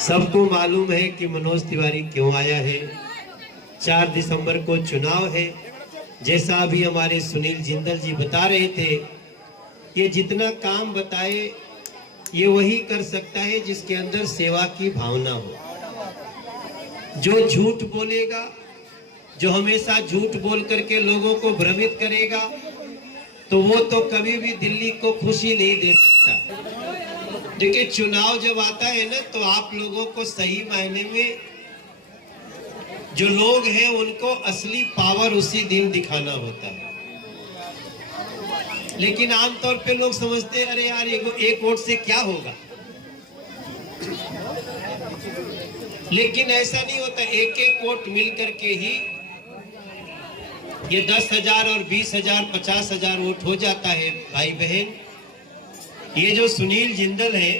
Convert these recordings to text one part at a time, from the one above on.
सबको मालूम है कि मनोज तिवारी क्यों आया है। 4 दिसंबर को चुनाव है। जैसा अभी हमारे सुनील जिंदल जी बता रहे थे, ये जितना काम बताए ये वही कर सकता है जिसके अंदर सेवा की भावना हो। जो झूठ बोलेगा, जो हमेशा झूठ बोल करके लोगों को भ्रमित करेगा, तो वो तो कभी भी दिल्ली को खुशी नहीं दे सकता। देखिए, चुनाव जब आता है ना, तो आप लोगों को सही मायने में जो लोग हैं उनको असली पावर उसी दिन दिखाना होता है। लेकिन आमतौर पे लोग समझते हैं अरे यार एक वोट से क्या होगा, लेकिन ऐसा नहीं होता। एक एक वोट मिल करके ही ये 10,000 और 20,000 50,000 वोट हो जाता है। भाई बहन, ये जो सुनील जिंदल है,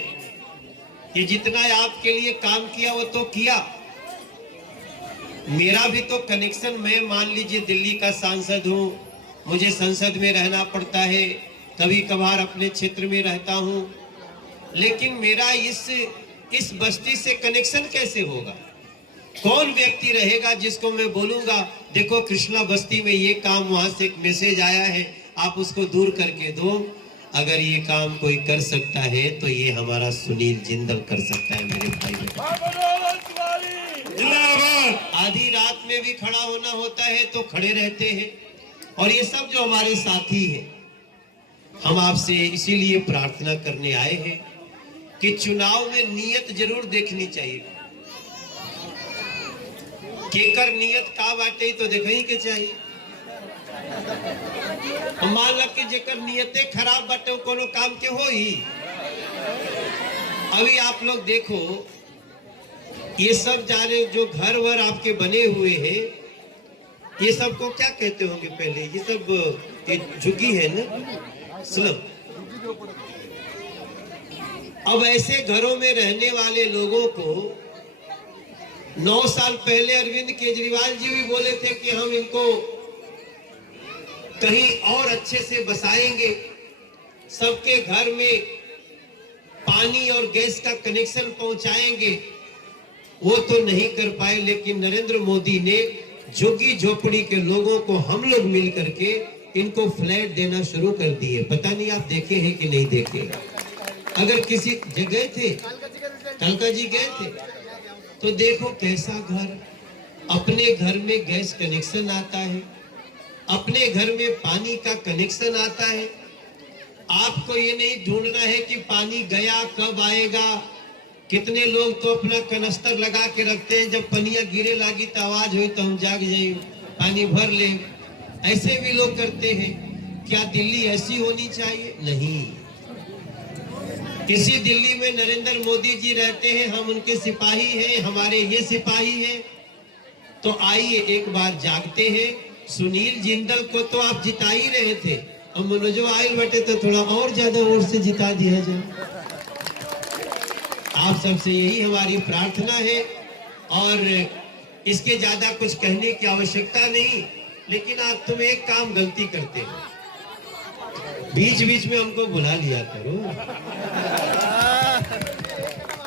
ये जितना आपके लिए काम किया वो तो किया। मेरा भी तो कनेक्शन, मैं मान लीजिए दिल्ली का सांसद हूँ, मुझे संसद में रहना पड़ता है, कभी कभार अपने क्षेत्र में रहता हूँ, लेकिन मेरा इस बस्ती से कनेक्शन कैसे होगा? कौन व्यक्ति रहेगा जिसको मैं बोलूंगा देखो कृष्णा बस्ती में ये काम, वहां से एक मैसेज आया है, आप उसको दूर करके दो। अगर ये काम कोई कर सकता है तो ये हमारा सुनील जिंदल कर सकता है। मेरे भाई, आधी रात में भी खड़ा होना होता है तो खड़े रहते हैं। और ये सब जो हमारे साथी हैं, हम आपसे इसीलिए प्रार्थना करने आए हैं कि चुनाव में नियत जरूर देखनी चाहिए। केकर नियत का बाटे तो देखही के चाहिए। मान लो कि जेकर नियते खराब बाटे कोनो काम के हो ही। अभी आप लोग देखो, ये सब जाने जो घर वर आपके बने हुए हैं, ये सब को क्या कहते होंगे पहले? ये सब ये झुग्गी है ना, स्लम। अब ऐसे घरों में रहने वाले लोगों को 9 साल पहले अरविंद केजरीवाल जी भी बोले थे कि हम इनको कहीं और अच्छे से बसाएंगे, सबके घर में पानी और गैस का कनेक्शन पहुंचाएंगे। वो तो नहीं कर पाए, लेकिन नरेंद्र मोदी ने झुग्गी झोपड़ी के लोगों को हम लोग मिल करके इनको फ्लैट देना शुरू कर दिए। पता नहीं आप देखे हैं कि नहीं देखे। अगर किसी जगह थे, कालका जी गए थे, तो देखो कैसा घर, अपने घर में गैस कनेक्शन आता है, अपने घर में पानी का कनेक्शन आता है। आपको ये नहीं ढूंढना है कि पानी गया कब आएगा। कितने लोग तो अपना कनस्तर लगा के रखते हैं, जब पनिया गिरे लागी तो आवाज हुई तो हम जाग जाए, पानी भर ले। ऐसे भी लोग करते हैं। क्या दिल्ली ऐसी होनी चाहिए? नहीं। किसी दिल्ली में नरेंद्र मोदी जी रहते हैं, हम उनके सिपाही हैं, हमारे ये सिपाही हैं। तो आइए एक बार जागते हैं। सुनील जिंदल को तो आप जिता ही रहे थे, अब मनोजो आयल बटे तो थोड़ा और ज्यादा वोट से जिता दिया जाए। आप सबसे यही हमारी प्रार्थना है, और इसके ज्यादा कुछ कहने की आवश्यकता नहीं। लेकिन आप तुम एक काम गलती करते हो, बीच बीच में हमको बुला लिया करो।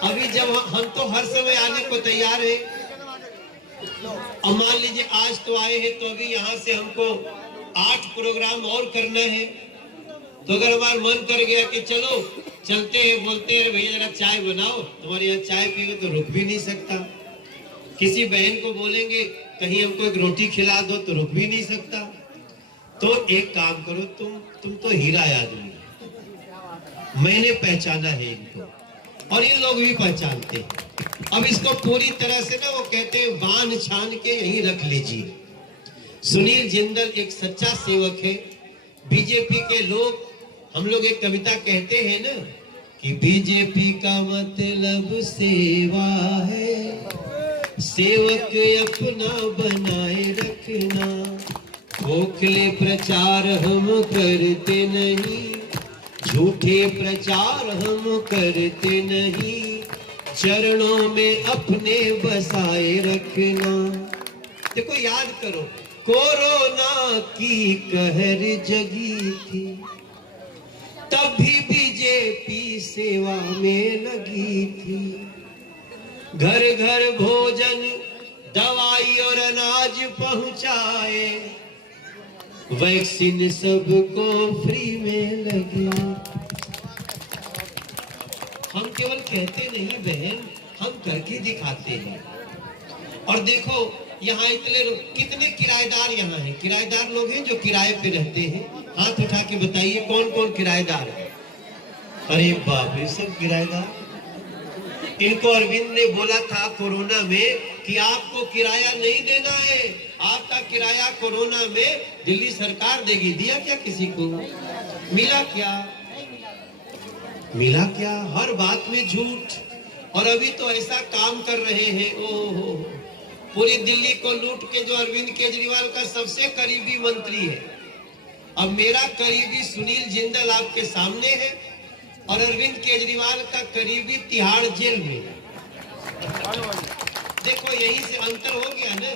अभी जब हम तो हर समय आने को तैयार है, और मान लीजिए आज तो आए हैं, तो अभी यहाँ से हमको 8 प्रोग्राम और करना है। तो अगर हमारा मन कर गया कि चलो चलते हैं, बोलते हैं भैया जरा चाय बनाओ, तुम्हारे यहाँ चाय पिएंगे तो रुक भी नहीं सकता। किसी बहन को बोलेंगे कहीं हमको एक रोटी खिला दो, तो रुक भी नहीं सकता। तो एक काम करो, तुम तो हीरा आदमी, मैंने पहचाना है इनको, और ये लोग भी पहचानते हैं। अब इसको पूरी तरह से ना, वो कहते हैं बांध छान के यहीं रख लीजिए। सुनील जिंदल एक सच्चा सेवक है। बीजेपी के लोग, हम लोग एक कविता कहते हैं ना कि बीजेपी का मतलब सेवा है, सेवक अपना बनाए रखना। खोखले प्रचार हम करते नहीं, झूठे प्रचार हम करते नहीं, चरणों में अपने बसाए रखना। देखो याद करो, कोरोना की कहर जगी थी, तब भी बीजेपी सेवा में लगी थी। घर घर भोजन दवाई और अनाज पहुंचाए, वैक्सीन सबको फ्री में लगी। हम केवल कहते नहीं बहन, हम करके दिखाते हैं। और देखो यहाँ इतने कितने किराएदार यहाँ हैं, किराएदार लोग हैं जो किराए पे रहते हैं। हाथ उठा के बताइए कौन कौन किराएदार है। अरे बाप रे, सब किराएदार। इनको अरविंद ने बोला था कोरोना में कि आपको किराया नहीं देना है, आपका किराया कोरोना में दिल्ली सरकार देगी। दिया क्या किसी को? मिला क्या? मिला क्या? हर बात में झूठ। और अभी तो ऐसा काम कर रहे हैं, ओहो, पूरी दिल्ली को लूट के जो अरविंद केजरीवाल का सबसे करीबी मंत्री है। अब मेरा करीबी सुनील जिंदल आपके सामने है और अरविंद केजरीवाल का करीबी तिहाड़ जेल में। देखो यही से अंतर हो गया ना।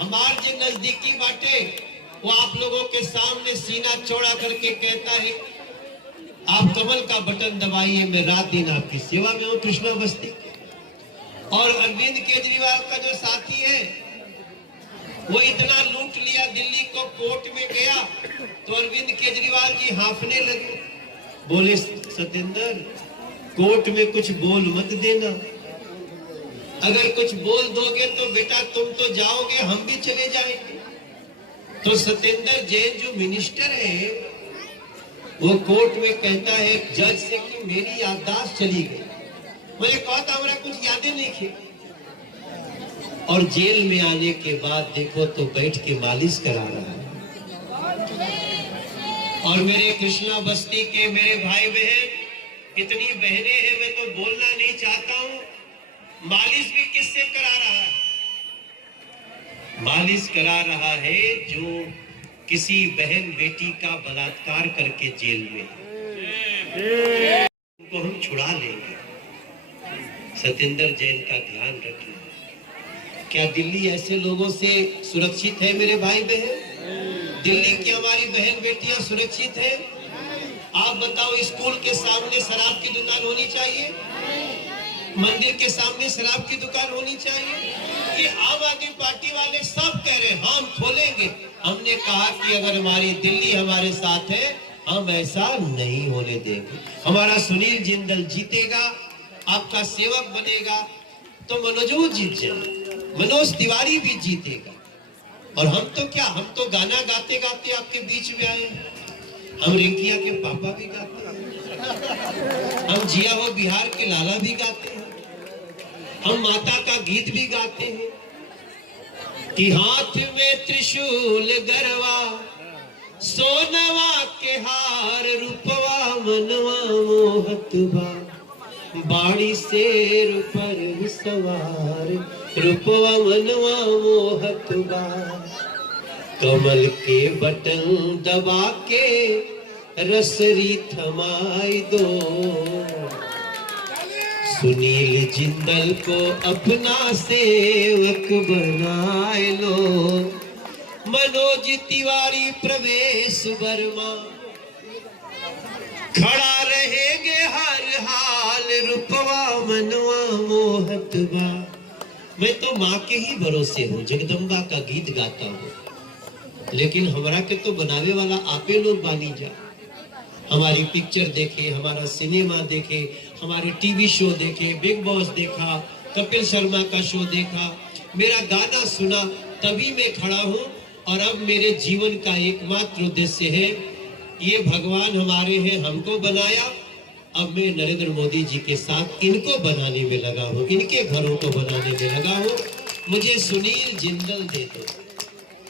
हमार जो नजदीकी बाटे वो आप लोगों के सामने सीना चौड़ा करके कहता है आप कमल का बटन दबाइए, मैं रात दिन आपकी सेवा में हूं कृष्णा बस्ती। और अरविंद केजरीवाल का जो साथी है वो इतना लूट लिया दिल्ली को, कोर्ट में गया तो अरविंद केजरीवाल जी हांफने लगे। बोले सतेंद्र, कोर्ट में कुछ बोल मत देना, अगर कुछ बोल दोगे तो बेटा तुम तो जाओगे, हम भी चले जाएंगे। तो सतेंद्र जैन जो मिनिस्टर है वो कोर्ट में कहता है जज से कि मेरी याददाश्त चली गई, मुझे कहा था हमारा कुछ यादें नहीं थी। और जेल में आने के बाद देखो तो बैठ के मालिश करा रहा है। और मेरे कृष्णा बस्ती के मेरे भाई बहन, इतनी बहनें हैं, मैं तो बोलना नहीं चाहता हूं, मालिश भी किससे करा रहा है? मालिश करा रहा है जो किसी बहन बेटी का बलात्कार करके जेल में, उनको हम छुड़ा लेंगे। सतेंद्र जैन का ध्यान रखना। क्या दिल्ली ऐसे लोगों से सुरक्षित है मेरे भाई बहन? दिल्ली की हमारी बहन बेटियां सुरक्षित है? आप बताओ, स्कूल के सामने शराब की दुकान होनी चाहिए? मंदिर के सामने शराब की दुकान होनी चाहिए? कि आम आदमी पार्टी वाले सब कह रहे हैं हम खोलेंगे। हमने कहा कि अगर हमारी दिल्ली हमारे साथ है हम ऐसा नहीं होने देंगे। हमारा सुनील जिंदल जीतेगा, आपका सेवक बनेगा तो मनोज जीत जाए, मनोज तिवारी भी जीतेगा। और हम तो क्या, हम तो गाना गाते गाते आपके बीच में आए हैं। हम रिंकिया के पापा भी गाते हैं, हम जिया हो बिहार के लाला भी गाते हैं, हम माता का गीत भी गाते हैं कि हाथ में त्रिशूल गरवा, सोनवा के हार, रूपवा मनवा मोहतबा, बाड़ी शेर पर सवार, रूपवा मनवा मोहतबा, कमल के बटन दबा के रसरी थमाई दो, सुनील जिंदल को अपना सेवक बनाए लो, मनोज तिवारी प्रवेश वर्मा खड़ा रहेंगे हर हाल, रूपवा मनवा मोहतबा। मैं तो माँ के ही भरोसे हूँ, जगदम्बा का गीत गाता हूँ, लेकिन हमारा के तो बनावे वाला आपे लोग बानी जा। हमारी पिक्चर देखे, हमारा सिनेमा देखे, हमारे टीवी शो देखे, बिग बॉस देखा, कपिल शर्मा का शो देखा, मेरा गाना सुना, तभी मैं खड़ा हूँ। और अब मेरे जीवन का एकमात्र उद्देश्य है, ये भगवान हमारे हैं, हमको बनाया, अब मैं नरेंद्र मोदी जी के साथ इनको बनाने में लगा हूँ, इनके घरों को बनाने में लगा हूँ। मुझे सुनील जिंदल दे दो,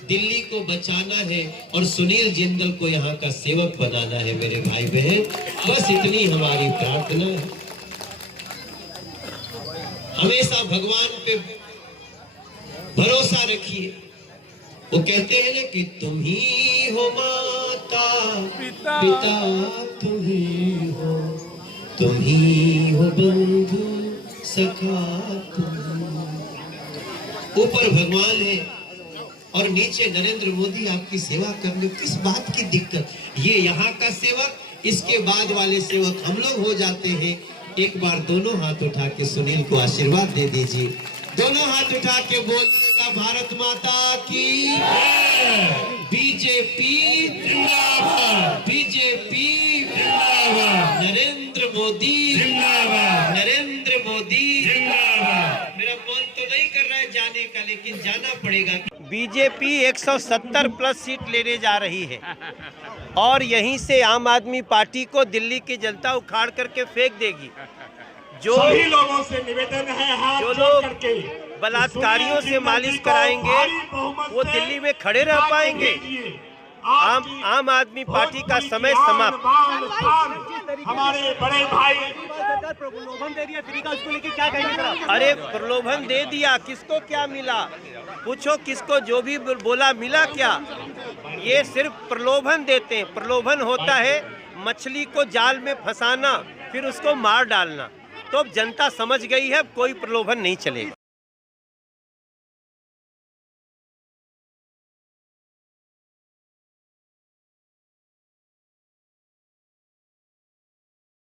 दिल्ली को बचाना है और सुनील जिंदल को यहाँ का सेवक बनाना है मेरे भाई बहन, बस इतनी हमारी प्रार्थना है। हमेशा भगवान पे भरोसा रखिए। वो कहते हैं ना कि तुम ही हो माता पिता तुम ही हो, तुम ही हो बंधु सखा तुम। ऊपर भगवान है और नीचे नरेंद्र मोदी आपकी सेवा करने, किस बात की दिक्कत? ये यहाँ का सेवक, इसके बाद वाले सेवक हम लोग हो जाते हैं। एक बार दोनों हाथ उठा के सुनील को आशीर्वाद दे दीजिए। दोनों हाथ उठा के बोलिएगा भारत माता की, बीजेपी जिंदाबाद, बीजेपी जिंदाबाद, नरेंद्र मोदी जिंदाबाद, नरेंद्र मोदी जिंदाबाद। मेरा मन तो नहीं कर रहा है जाने का, लेकिन जाना पड़ेगा। बीजेपी 170 प्लस सीट लेने जा रही है और यहीं से आम आदमी पार्टी को दिल्ली की जनता उखाड़ करके फेंक देगी। जो सभी लोगों से निवेदन है, हाथ जो जोड़ लोग करके बलात्कारियों से मालिश कराएंगे वो दिल्ली में खड़े रह पाएंगे। आम आदमी पार्टी का समय समाप्त। हमारे बड़े भाई प्रलोभन दे दिया फ्री का, उसको लेके क्या कहेंगे? अरे प्रलोभन दे दिया, किसको क्या मिला? पूछो किसको, जो भी बोला मिला क्या? ये सिर्फ प्रलोभन देते हैं। प्रलोभन होता है मछली को जाल में फंसाना, फिर उसको मार डालना। तो अब जनता समझ गई है, कोई प्रलोभन नहीं चलेगा।